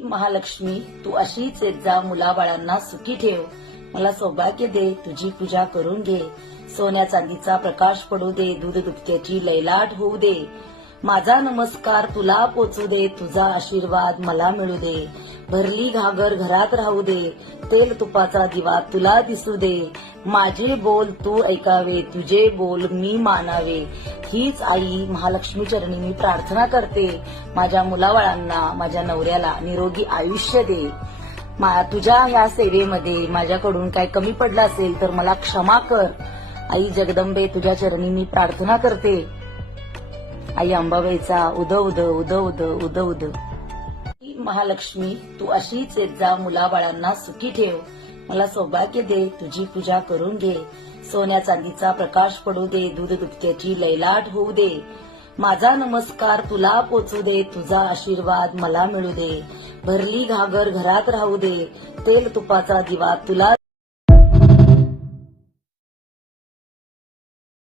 महालक्ष्मी तू अशीच येत जा, मुलाबाळांना सुखी ठेव. मला सौभाग्य दे, तुझी पूजा करून घे. सोन्या चांदीचा प्रकाश पडू दे, दूध दुभत्याची लैलाट होऊ दे. माझा नमस्कार तुला पोचू दे, तुझा आशीर्वाद मला मिळू दे. भरली घागर घरात राहू दे, तेल तुपाचा दिवा तुला दिसू दे. माझे बोल तू ऐकावे, तुझे बोल मी मानावे. हीच आई महालक्ष्मी चरणी मी प्रार्थना करते. माझ्या मुलाबाळांना, माझ्या नवऱ्याला निरोगी आयुष्य दे. तुझ्या ह्या सेवेमध्ये माझ्याकडून काय कमी पडलं असेल तर मला क्षमा कर. आई जगदंबे, तुझ्या चरणी मी प्रार्थना करते. आई अंबाबाईचा उद उद उद उद उद उद. महालक्ष्मी तू अशीच येत जा, मुलाबाळांना सुखी ठेव. मला सौभाग्य दे, तुझी पूजा करून घे. सोन्या चांदीचा प्रकाश पडू दे, दूध दुभत्याची लैलाट होऊ दे. माझा नमस्कार तुला पोचू दे, तुझा आशीर्वाद मला मिळू दे. भरली घागर घरात राहू दे, तेल तुपाचा दिवा तुला